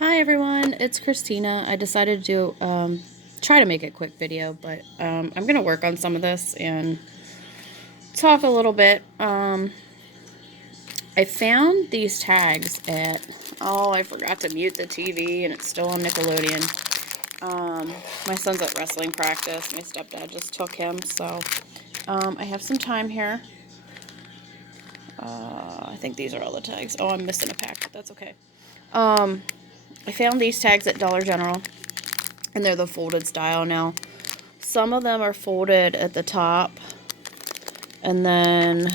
Hi everyone, it's Christina. I decided to try to make a quick video, but I'm going to work on some of this and talk a little bit. I found these tags at, I forgot to mute the TV and it's still on Nickelodeon. My son's at wrestling practice. My stepdad just took him, so I have some time here. I think these are all the tags. Oh, I'm missing a pack, but that's okay. I found these tags at Dollar General, and they're the folded style now. Some of them are folded at the top, and then,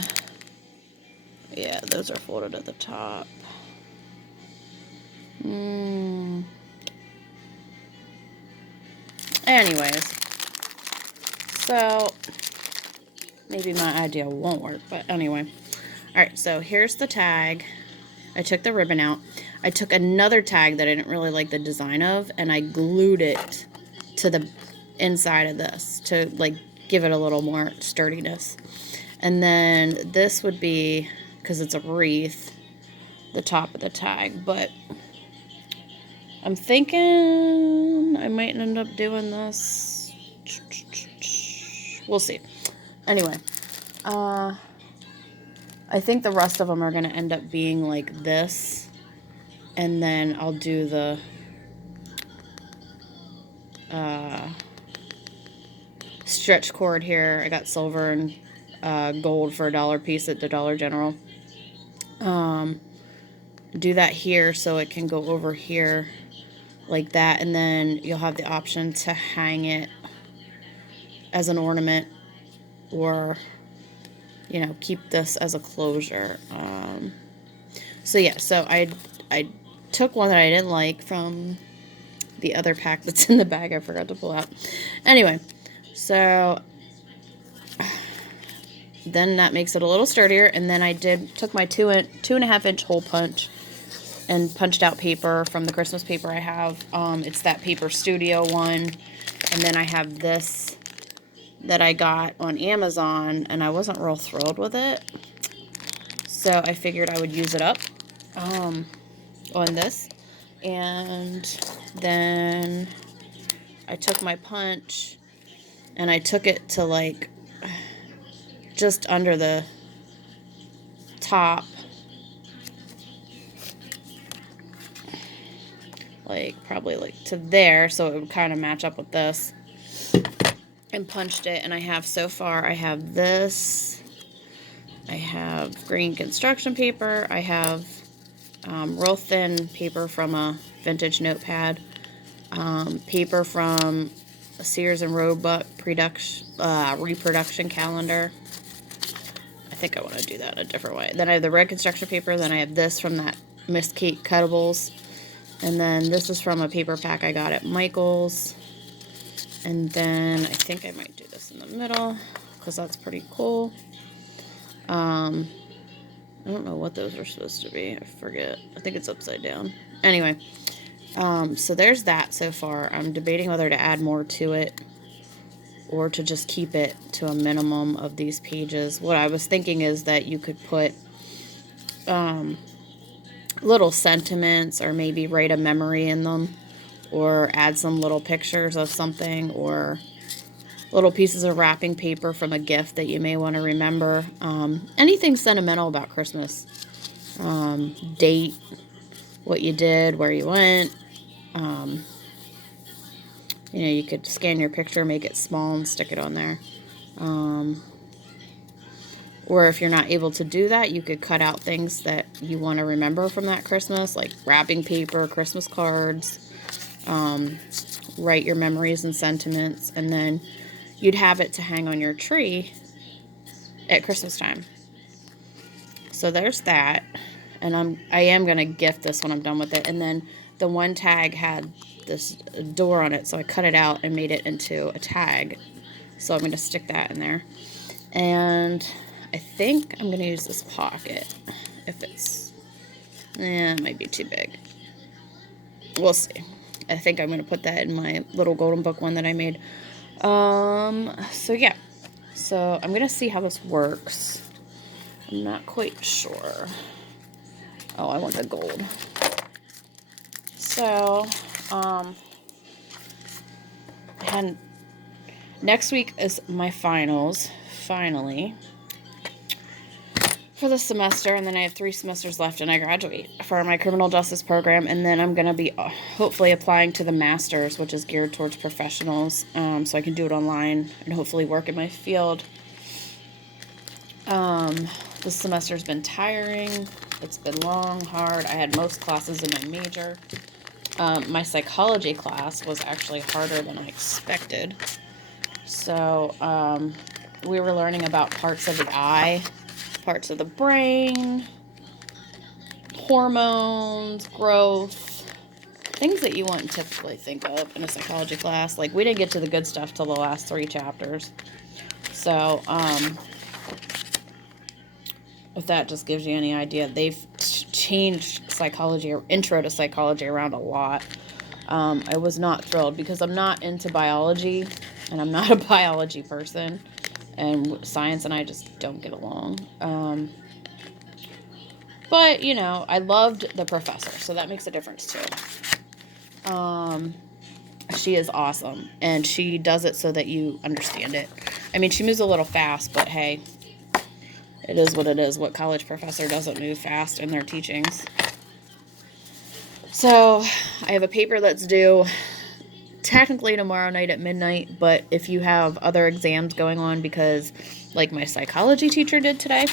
yeah, those are folded at the top. Anyways, so maybe my idea won't work, but anyway. Alright, so here's the tag. I took the ribbon out. I took another tag that I didn't really like the design of, and I glued it to the inside of this to, like, give it a little more sturdiness. And then this would be, because it's a wreath, the top of the tag. But I'm thinking I might end up doing this. We'll see. Anyway, I think the rest of them are going to end up being like this. And then I'll do the stretch cord here. I got silver and gold for $1 piece at the Dollar General. Do that here so it can go over here like that, and then you'll have the option to hang it as an ornament, or, you know, keep this as a closure. So yeah, so I took one that I didn't like from the other pack that's in the bag I forgot to pull out. Anyway, so then that makes it a little sturdier, and then I took my 2.5 inch hole punch and punched out paper from the Christmas paper I have. It's that Paper Studio one, and then I have this that I got on Amazon, and I wasn't real thrilled with it, so I figured I would use it up on this. And then I took my punch and I took it to, like, just under the top, like probably like to there, so it would kind of match up with this, and punched it. And I have, so far, I have this, I have green construction paper, I have real thin paper from a vintage notepad, paper from a Sears and Roebuck reproduction calendar. I think I want to do that a different way. Then I have the red construction paper, then I have this from that Miss Kate Cuttables, and then this is from a paper pack I got at Michael's. And then I think I might do this in the middle, because that's pretty cool. I don't know what those are supposed to be. I forget. I think it's upside down. Anyway, so there's that so far. I'm debating whether to add more to it or to just keep it to a minimum of these pages. What I was thinking is that you could put little sentiments, or maybe write a memory in them, or add some little pictures of something, or little pieces of wrapping paper from a gift that you may want to remember. Anything sentimental about Christmas. Date, what you did, where you went. You know, you could scan your picture, make it small, and stick it on there. Or if you're not able to do that, you could cut out things that you want to remember from that Christmas, like wrapping paper, Christmas cards. Write your memories and sentiments, and then you'd have it to hang on your tree at Christmas time. So there's that. And I am going to gift this when I'm done with it. And then the one tag had this door on it, so I cut it out and made it into a tag. So I'm going to stick that in there. And I think I'm going to use this pocket. If it's, it might be too big. We'll see. I think I'm going to put that in my little golden book one that I made. So yeah. So I'm going to see how this works. I'm not quite sure. Oh, I want the gold. So, and next week is my finals, finally, for the semester, and then I have 3 semesters left and I graduate for my criminal justice program, and then I'm going to be hopefully applying to the master's, which is geared towards professionals, so I can do it online and hopefully work in my field. This semester's been tiring. It's been long, hard. I had most classes in my major. My psychology class was actually harder than I expected. So, we were learning about parts of the eye, parts of the brain, hormones, growth, things that you wouldn't typically think of in a psychology class. Like, we didn't get to the good stuff till the last 3 chapters. So, if that just gives you any idea, they've changed psychology or intro to psychology around a lot. I was not thrilled because I'm not into biology and I'm not a biology person, and science and I just don't get along. But, you know, I loved the professor, so that makes a difference too. She is awesome, and she does it so that you understand it. I mean, she moves a little fast, but hey, it is what it is. What college professor doesn't move fast in their teachings? So, I have a paper that's due technically tomorrow night at midnight, but if you have other exams going on, because like my psychology teacher did today,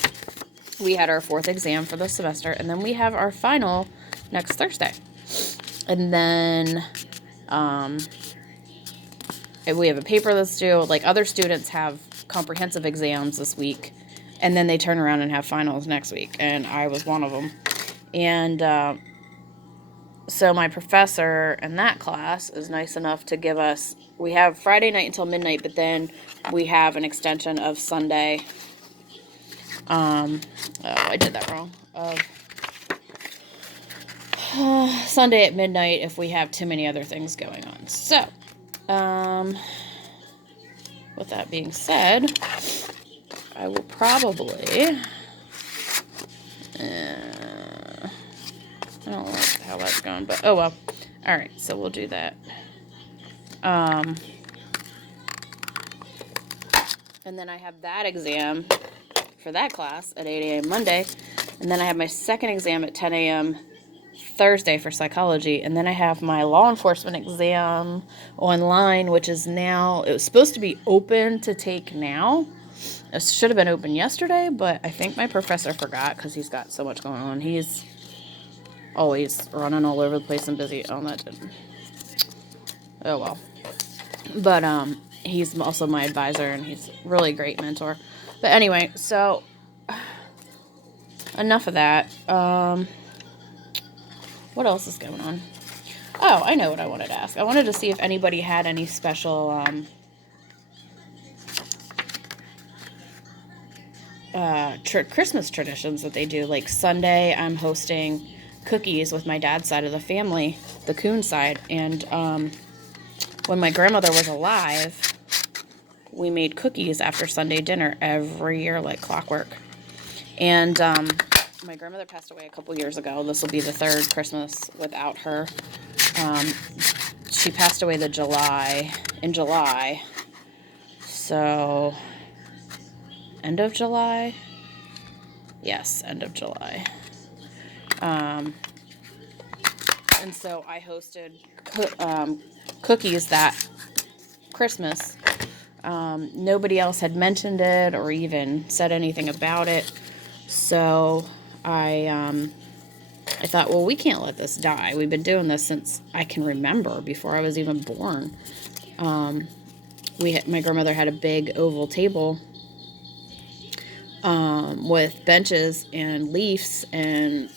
we had our 4th exam for the semester, and then we have our final next Thursday. And then we have a paper that's due. Like, other students have comprehensive exams this week, and then they turn around and have finals next week, and I was one of them. And so my professor in that class is nice enough to give us, we have Friday night until midnight, but then we have an extension of Sunday. Oh, I did that wrong. Sunday at midnight if we have too many other things going on. So, with that being said, I will probably, I don't like how that's going, but oh well. Alright, so we'll do that. And then I have that exam for that class at 8 a.m. Monday. And then I have my second exam at 10 a.m. Thursday for psychology. And then I have my law enforcement exam online, which is now, it was supposed to be open to take now. It should have been open yesterday, but I think my professor forgot because he's got so much going on. He's always running all over the place and busy. Oh, that didn't. Oh, well. But, he's also my advisor, and he's a really great mentor. But anyway, so, enough of that. What else is going on? Oh, I know what I wanted to ask. I wanted to see if anybody had any special, Christmas traditions that they do. Like Sunday, I'm hosting cookies with my dad's side of the family, the Coon side, and when my grandmother was alive, we made cookies after Sunday dinner every year like clockwork. And my grandmother passed away a couple years ago. This will be the 3rd Christmas without her. She passed away in July. So, end of July? Yes, end of July. And so I hosted cookies that Christmas. Nobody else had mentioned it or even said anything about it. So I thought, well, we can't let this die. We've been doing this since I can remember, before I was even born. My grandmother had a big oval table with benches and leaves, and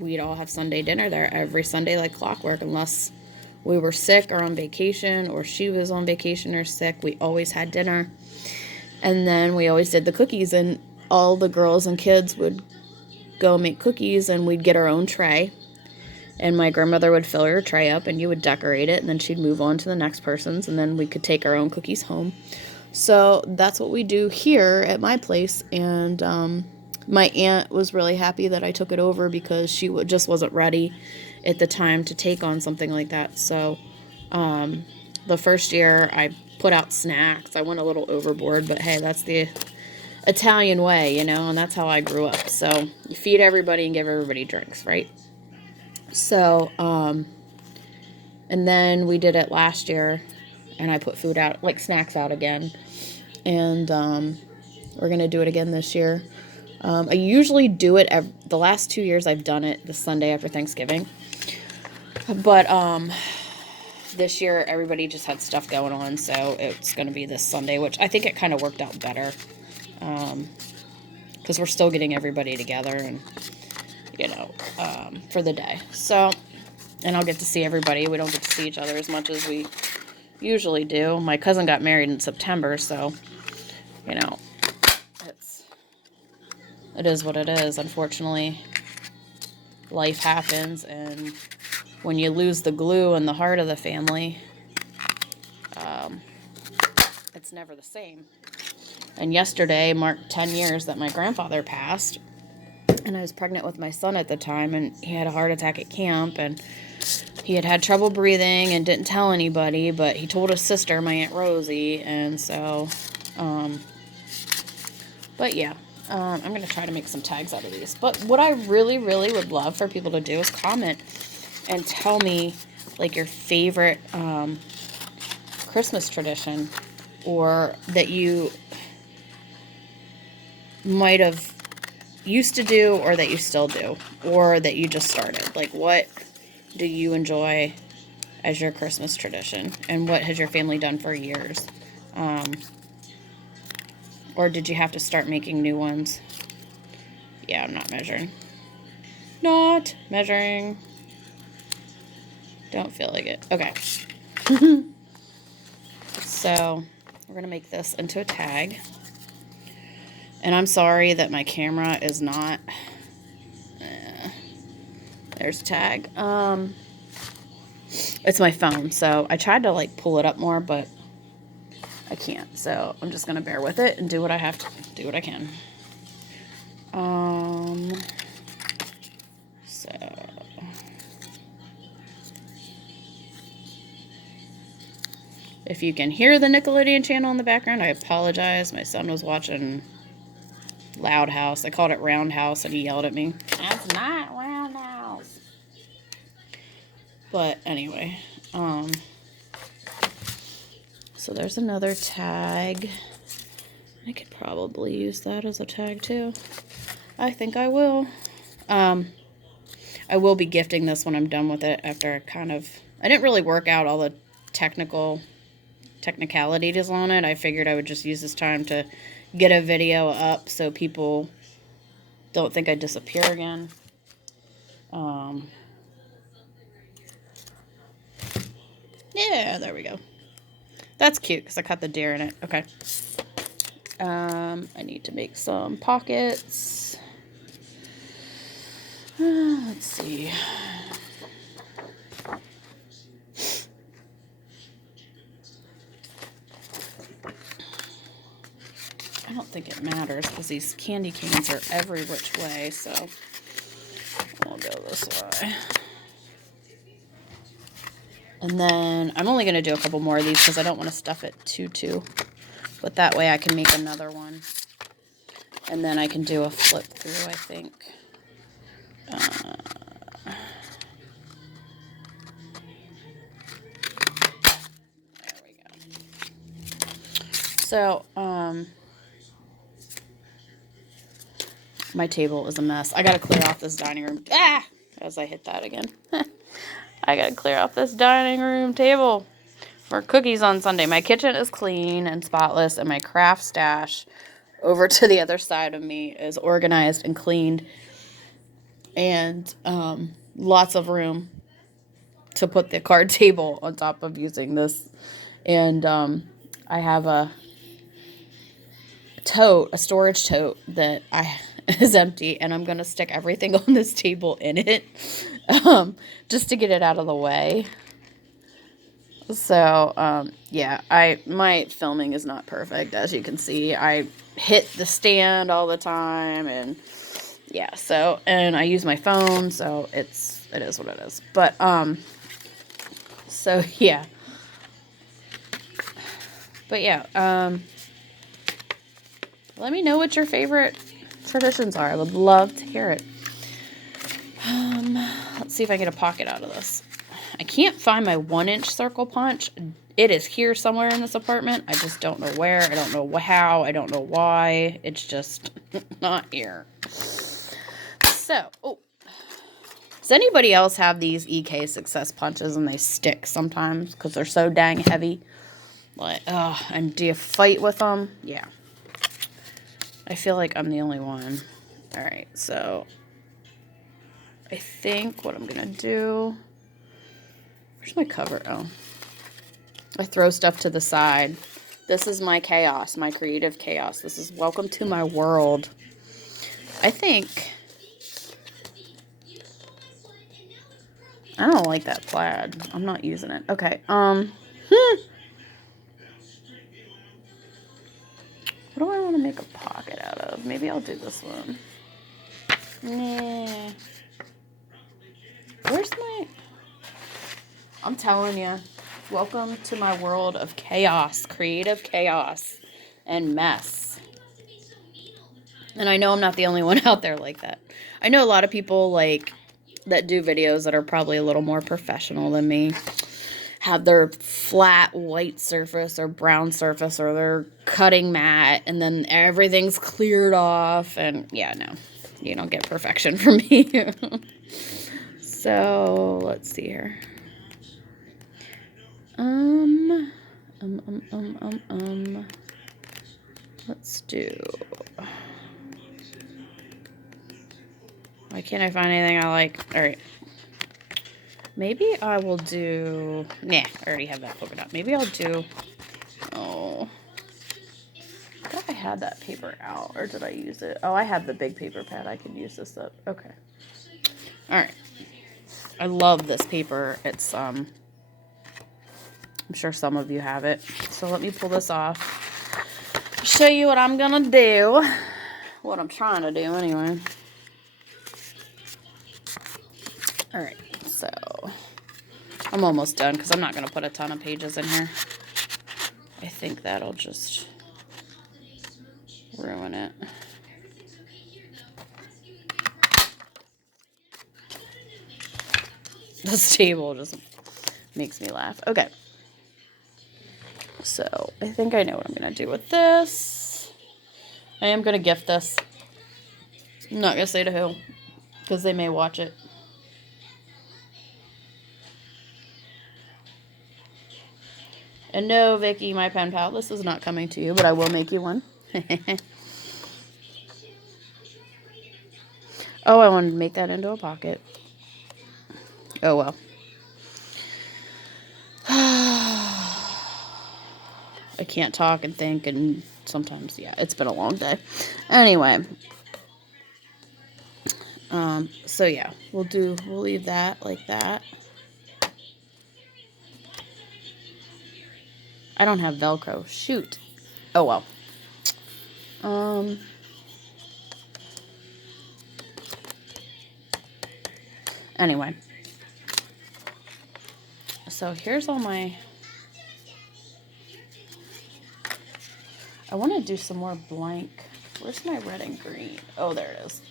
we'd all have Sunday dinner there every Sunday like clockwork, unless we were sick or on vacation, or she was on vacation or sick. We always had dinner. And then we always did the cookies, and all the girls and kids would go make cookies, and we'd get our own tray. And my grandmother would fill her tray up, and you would decorate it, and then she'd move on to the next person's, and then we could take our own cookies home. So that's what we do here at my place. And my aunt was really happy that I took it over, because she just wasn't ready. at the time to take on something like that. So the first year I put out snacks. I went a little overboard, but hey, that's the Italian way, you know, and that's how I grew up. So you feed everybody and give everybody drinks, right? So, and then we did it last year, and I put food out, like snacks out again. And we're going to do it again this year. I usually do it the last 2 years I've done it the Sunday after Thanksgiving. But this year everybody just had stuff going on, so it's going to be this Sunday, which I think it kind of worked out better. Because we're still getting everybody together and, you know, for the day. So, and I'll get to see everybody. We don't get to see each other as much as we usually do. My cousin got married in September, so, you know, it is what it is. Unfortunately, life happens, and when you lose the glue and the heart of the family, it's never the same. And yesterday marked 10 years that my grandfather passed, and I was pregnant with my son at the time, and he had a heart attack at camp, and he had trouble breathing and didn't tell anybody, but he told his sister, my Aunt Rosie, and so, but yeah, I'm going to try to make some tags out of these. But what I really, really would love for people to do is comment and tell me, like, your favorite Christmas tradition, or that you might have used to do, or that you still do, or that you just started. Like, what do you enjoy as your Christmas tradition, and what has your family done for years? Or did you have to start making new ones? Yeah, I'm not measuring. Not measuring. Don't feel like it. Okay. So, we're going to make this into a tag. And I'm sorry that my camera is not... there's a tag. It's my phone, so I tried to, like, pull it up more, but I can't. So, I'm just going to bear with it and do what I have to do, what I can. So... if you can hear the Nickelodeon channel in the background, I apologize. My son was watching Loud House. I called it Roundhouse, and he yelled at me. That's not Roundhouse. But anyway, so there's another tag. I could probably use that as a tag too. I think I will. I will be gifting this when I'm done with it after I didn't really work out all the technicalities on it. I figured I would just use this time to get a video up so people don't think I disappear again. Yeah, there we go. That's cute because I cut the deer in it. Okay. I need to make some pockets. Let's see. I don't think it matters because these candy canes are every which way, so we'll go this way. And then I'm only going to do a couple more of these because I don't want to stuff it too. But that way I can make another one. And then I can do a flip through, I think. There we go. So, my table is a mess. I gotta clear off this dining room. As I hit that again. I gotta clear off this dining room table for cookies on Sunday. My kitchen is clean and spotless, and my craft stash over to the other side of me is organized and cleaned. And lots of room to put the card table on top of using this. And I have a storage tote that is empty, and I'm going to stick everything on this table in it just to get it out of the way. So, yeah, my filming is not perfect, as you can see. I hit the stand all the time, and yeah, so, and I use my phone, so it's it is what it is. But, so, yeah. But, yeah, let me know what your favorite traditions are. I would love to hear it. Let's see if I get a pocket out of this. I can't find my 1-inch circle punch. It is here somewhere in this apartment. I just don't know where. I don't know how. I don't know why. It's just not here. So, does anybody else have these EK Success punches and they stick sometimes because they're so dang heavy? Like, and do you fight with them? Yeah. I feel like I'm the only one. All right, so I think what I'm going to do... Where's my cover? Oh. I throw stuff to the side. This is my chaos, my creative chaos. This is welcome to my world. I think... I don't like that plaid. I'm not using it. Okay, What do I want to make a pocket out of? Maybe I'll do this one. Nah. Where's my... I'm telling you. Welcome to my world of chaos. Creative chaos. And mess. And I know I'm not the only one out there like that. I know a lot of people like that do videos that are probably a little more professional than me. Have their flat white surface or brown surface or their cutting mat and then everything's cleared off. And yeah, no. You don't get perfection from me. So, let's see here. Let's do... Why can't I find anything I like? Alright. Maybe I will do... Nah, I already have that polka dot. Maybe I'll do... Oh. I thought I had that paper out. Or did I use it? Oh, I have the big paper pad. I can use this up. Okay. Alright. I love this paper. It's, I'm sure some of you have it. So let me pull this off. Show you what I'm gonna do. What I'm trying to do, anyway. Alright, so I'm almost done because I'm not going to put a ton of pages in here. I think that'll just ruin it. This table just makes me laugh. Okay. So I think I know what I'm going to do with this. I am going to gift this. I'm not going to say to who because they may watch it. And no, Vicky, my pen pal, this is not coming to you, but I will make you one. Oh, I wanted to make that into a pocket. Oh, well. I can't talk and think, and sometimes, yeah, it's been a long day. Anyway. So, yeah, we'll leave that like that. I don't have Velcro. Shoot. Oh, well. Anyway. So here's all my... I want to do some more blank. Where's my red and green? Oh, there it is.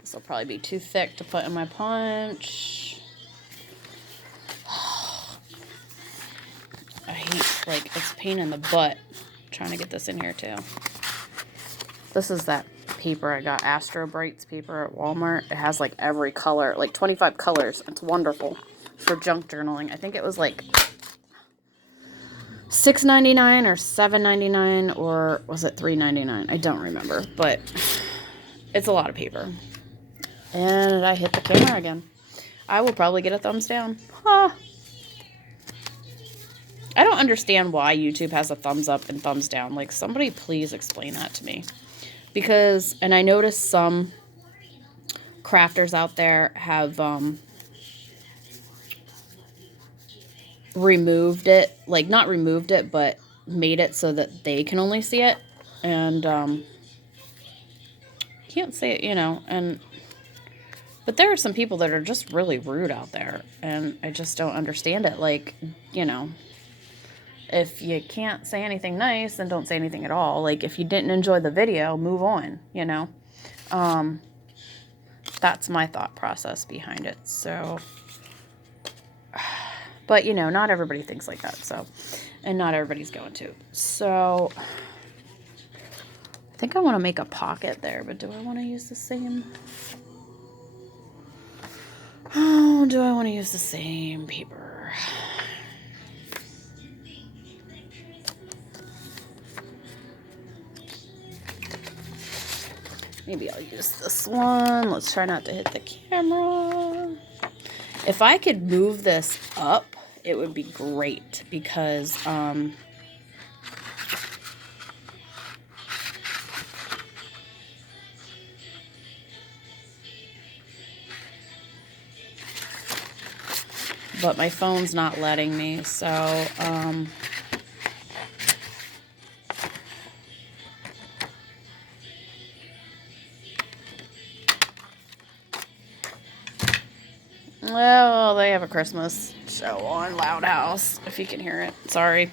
This will probably be too thick to put in my punch. I hate, like, it's a pain in the butt trying to get this in here, too. This is that paper I got, Astro Brights paper at Walmart. It has, like, every color, like 25 colors. It's wonderful for junk journaling. I think it was, like, $6.99 or $7.99, or was it $3.99? I don't remember, but it's a lot of paper. And I hit the camera again. I will probably get a thumbs down. Huh. I don't understand why YouTube has a thumbs up and thumbs down. Like, somebody please explain that to me. Because, and I noticed some crafters out there have, removed it, like not removed it, but made it so that they can only see it. And can't say it, but there are some people that are just really rude out there, and I just don't understand it. Like, if you can't say anything nice, then don't say anything at all. Like, if you didn't enjoy the video, move on, That's my thought process behind it. So, but, not everybody thinks like that, so, and not everybody's going to. So, I think I want to make a pocket there, but do I want to use the same? Oh, do I want to use the same paper? Maybe I'll use this one. Let's try not to hit the camera. If I could move this up, it would be great because, but my phone's not letting me, so, well, they have a Christmas show on Loud House, if you can hear it. Sorry.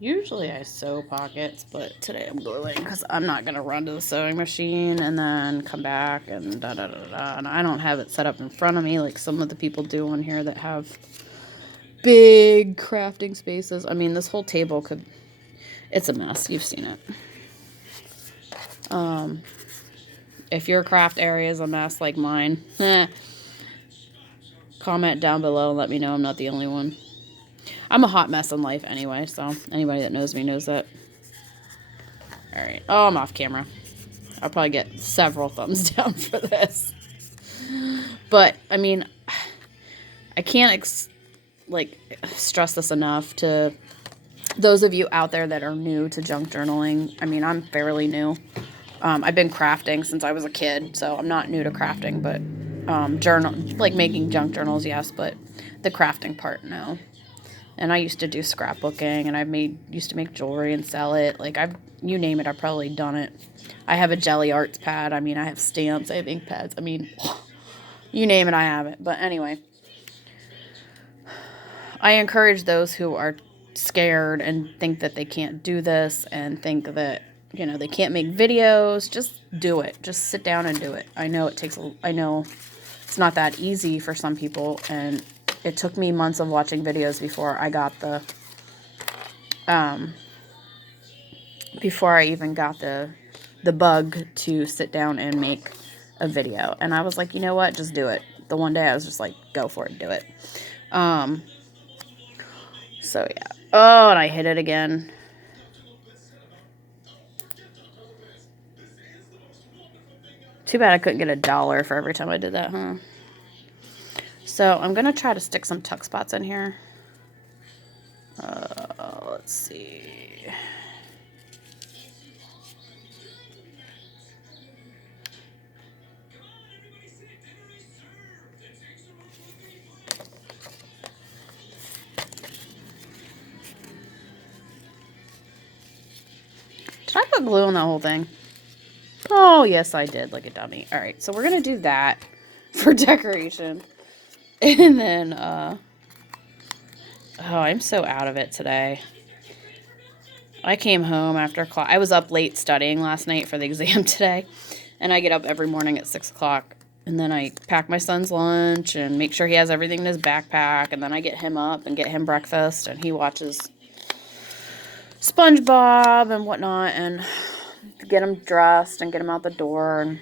Usually I sew pockets, but today I'm gluing because I'm not going to run to the sewing machine and then come back and da-da-da-da. And I don't have it set up in front of me like some of the people do on here that have big crafting spaces. I mean, this whole table could... It's a mess. You've seen it. If your craft area is a mess like mine, comment down below and let me know I'm not the only one. I'm a hot mess in life anyway, so anybody that knows me knows that. Alright. Oh, I'm off camera. I'll probably get several thumbs down for this. But, I mean, I can't, stress this enough to those of you out there that are new to junk journaling. I mean, I'm fairly new. I've been crafting since I was a kid, so I'm not new to crafting, but making junk journals, yes, but the crafting part, no. And I used to do scrapbooking, and used to make jewelry and sell it. Like, you name it, I've probably done it. I have a Jelly Arts pad. I mean, I have stamps. I have ink pads. I mean, you name it, I have it. But anyway, I encourage those who are scared and think that they can't do this and think that, they can't make videos. Just do it. Just sit down and do it. I know it's not that easy for some people, and it took me months of watching videos before I got before I even got the bug to sit down and make a video. And I was like, you know what? Just do it. The one day I was just like, go for it. Do it. So yeah. Oh, and I hit it again. Too bad I couldn't get $1 for every time I did that, huh? So I'm going to try to stick some tuck spots in here. Let's see. Did I put glue on that whole thing? Oh, yes, I did, like a dummy. All right, so we're going to do that for decoration. And then, oh, I'm so out of it today. I came home after class. I was up late studying last night for the exam today. And I get up every morning at 6 o'clock. And then I pack my son's lunch and make sure he has everything in his backpack. And then I get him up and get him breakfast. And he watches SpongeBob and whatnot. And get him dressed and get him out the door and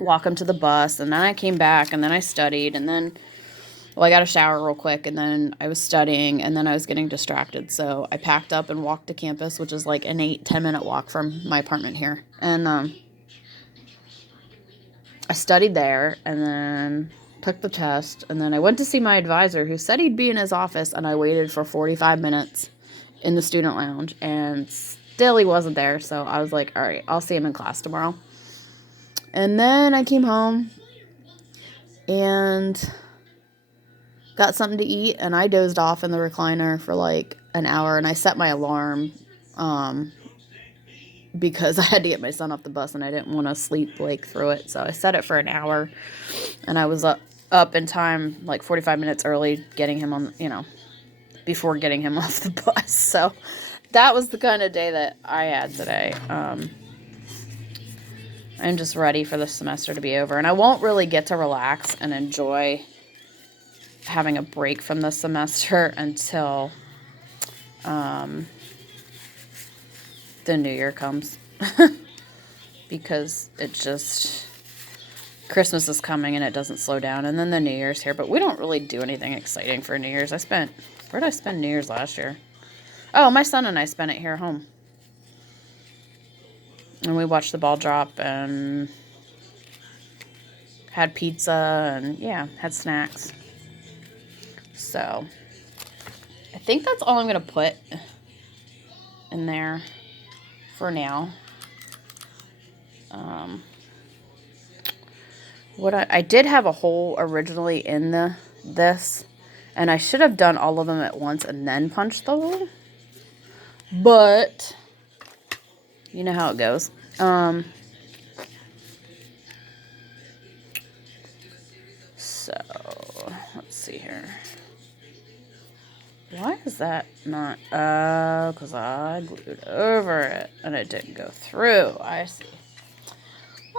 walk him to the bus. And then I came back and then I studied. And then... Well, I got a shower real quick, and then I was studying, and then I was getting distracted. So I packed up and walked to campus, which is like an 8-10 minute walk from my apartment here. And I studied there, and then took the test, and then I went to see my advisor, who said he'd be in his office, and I waited for 45 minutes in the student lounge, and still he wasn't there. So I was like, all right, I'll see him in class tomorrow. And then I came home and got something to eat, and I dozed off in the recliner for like an hour, and I set my alarm because I had to get my son off the bus and I didn't want to sleep like through it. So I set it for an hour, and I was up in time like 45 minutes early getting him on, before getting him off the bus. So that was the kind of day that I had today. I'm just ready for the semester to be over, and I won't really get to relax and enjoy having a break from the semester until the new year comes. Because Christmas is coming and it doesn't slow down, and then the New Year's here, but we don't really do anything exciting for New Year's. Where did I spend New Year's last year? Oh, my son and I spent it here at home. And we watched the ball drop and had pizza and, yeah, had snacks. So, I think that's all I'm going to put in there for now. I did have a hole originally in this, and I should have done all of them at once and then punched the hole. But you know how it goes. So let's see here. Why is that not? Because I glued over it and it didn't go through. I see.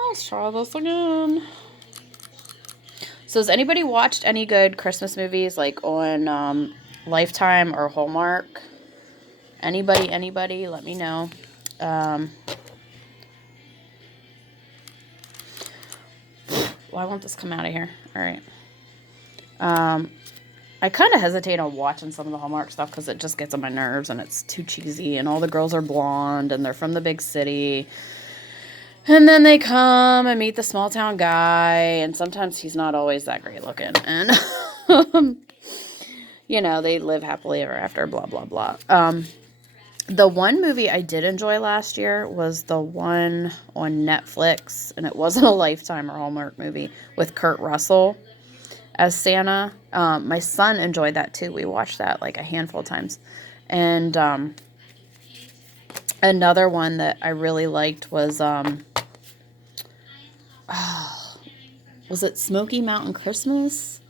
Let's try this again. So has anybody watched any good Christmas movies like on Lifetime or Hallmark? Anybody, let me know. Why won't this come out of here? All right. I kind of hesitate on watching some of the Hallmark stuff because it just gets on my nerves and it's too cheesy, and all the girls are blonde and they're from the big city. And then they come and meet the small town guy, and sometimes he's not always that great looking. And, they live happily ever after, blah, blah, blah. The one movie I did enjoy last year was the one on Netflix, and it wasn't a Lifetime or Hallmark movie, with Kurt Russell as Santa. My son enjoyed that too. We watched that like a handful of times. And another one that I really liked was was it Smoky Mountain Christmas?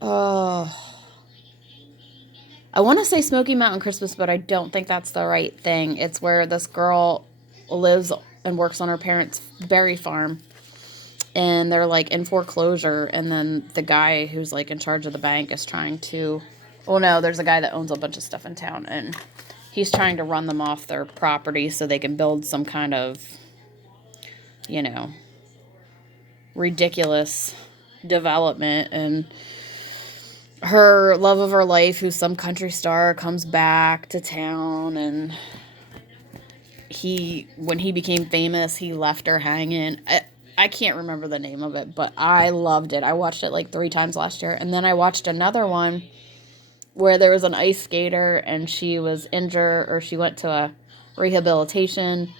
I want to say Smoky Mountain Christmas, but I don't think that's the right thing. It's where this girl lives and works on her parents' berry farm, and they're like in foreclosure, and then the guy who's like in charge of the bank is trying to, well, no, there's a guy that owns a bunch of stuff in town, and he's trying to run them off their property so they can build some kind of, ridiculous development. And her love of her life, who's some country star, comes back to town, and when he became famous, he left her hanging. I can't remember the name of it, but I loved it. I watched it like 3 times last year. And then I watched another one where there was an ice skater and she was injured, or she went to a rehabilitation.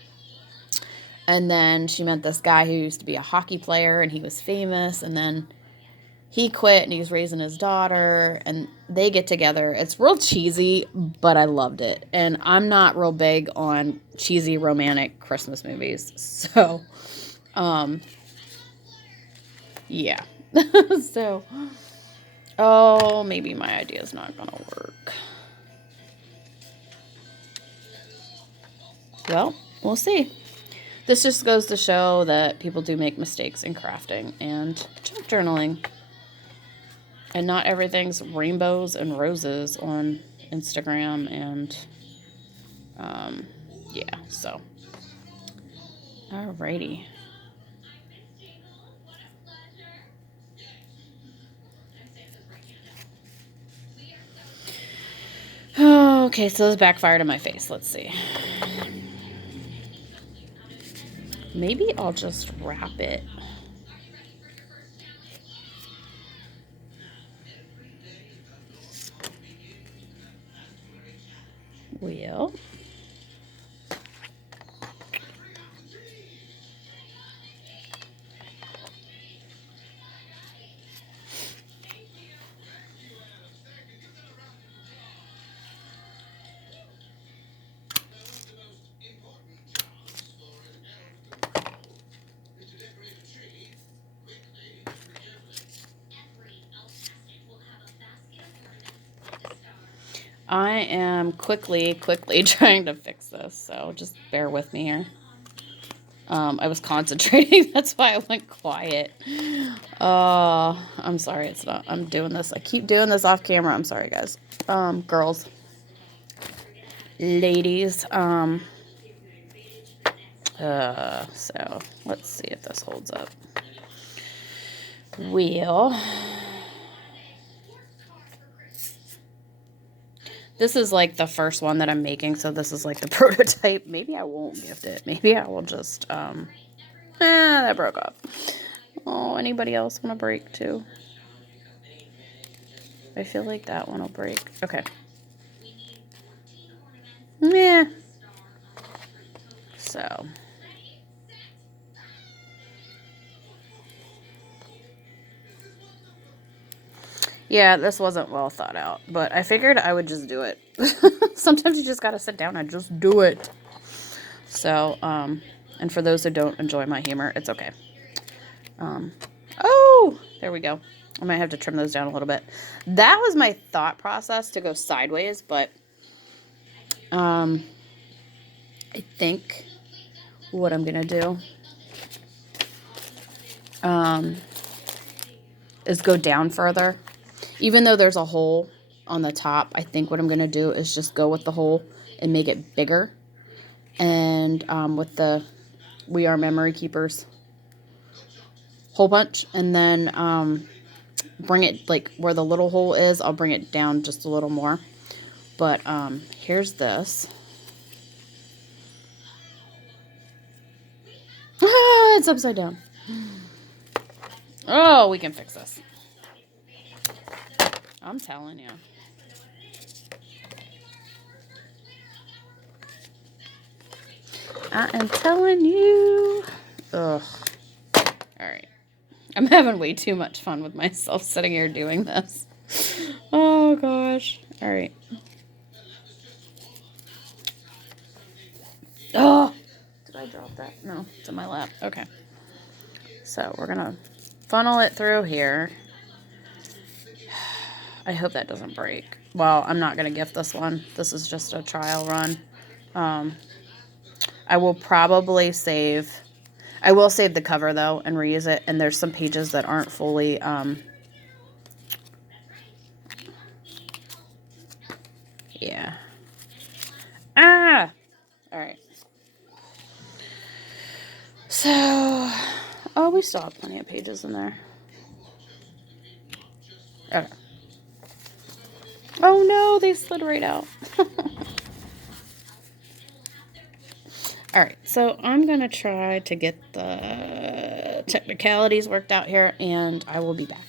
And then she met this guy who used to be a hockey player, and he was famous. And then he quit and he's raising his daughter, and they get together. It's real cheesy, but I loved it. And I'm not real big on cheesy romantic Christmas movies. So, yeah. So, maybe my idea is not going to work. Well, we'll see. This just goes to show that people do make mistakes in crafting and junk journaling. And not everything's rainbows and roses on Instagram. And, yeah, so. Alrighty. Okay, so this backfired in my face. Let's see. Maybe I'll just wrap it. Well, I am quickly trying to fix this, so just bear with me here. I was concentrating, that's why I went quiet. I'm sorry, it's not, I'm doing this. I keep doing this off camera. I'm sorry, guys. Girls. Ladies. So, let's see if this holds up. Wheel. This is like the first one that I'm making, so this is like the prototype. Maybe I won't gift it. Maybe I will just, that broke off. Oh, anybody else want to break too? I feel like that one will break. Okay. Yeah. So. Yeah, this wasn't well thought out, but I figured I would just do it. Sometimes you just gotta sit down and just do it. So, and for those who don't enjoy my humor, it's okay. Oh, there we go. I might have to trim those down a little bit. That was my thought process to go sideways, but I think what I'm gonna do is go down further. Even though there's a hole on the top, I think what I'm gonna do is just go with the hole and make it bigger. And with the We Are Memory Keepers hole punch, and then bring it like where the little hole is, I'll bring it down just a little more. But here's this. Ah, it's upside down. Oh, we can fix this. I'm telling you. I am telling you. Ugh. Alright. I'm having way too much fun with myself sitting here doing this. Oh, gosh. Alright. Oh! Did I drop that? No, it's in my lap. Okay. So, we're going to funnel it through here. I hope that doesn't break. Well, I'm not going to gift this one. This is just a trial run. I will probably save... I will save the cover, though, and reuse it. And there's some pages that aren't fully... yeah. Ah! Alright. So... oh, we still have plenty of pages in there. Okay. Oh, no, they slid right out. Alright, so I'm going to try to get the technicalities worked out here, and I will be back.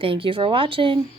Thank you for watching.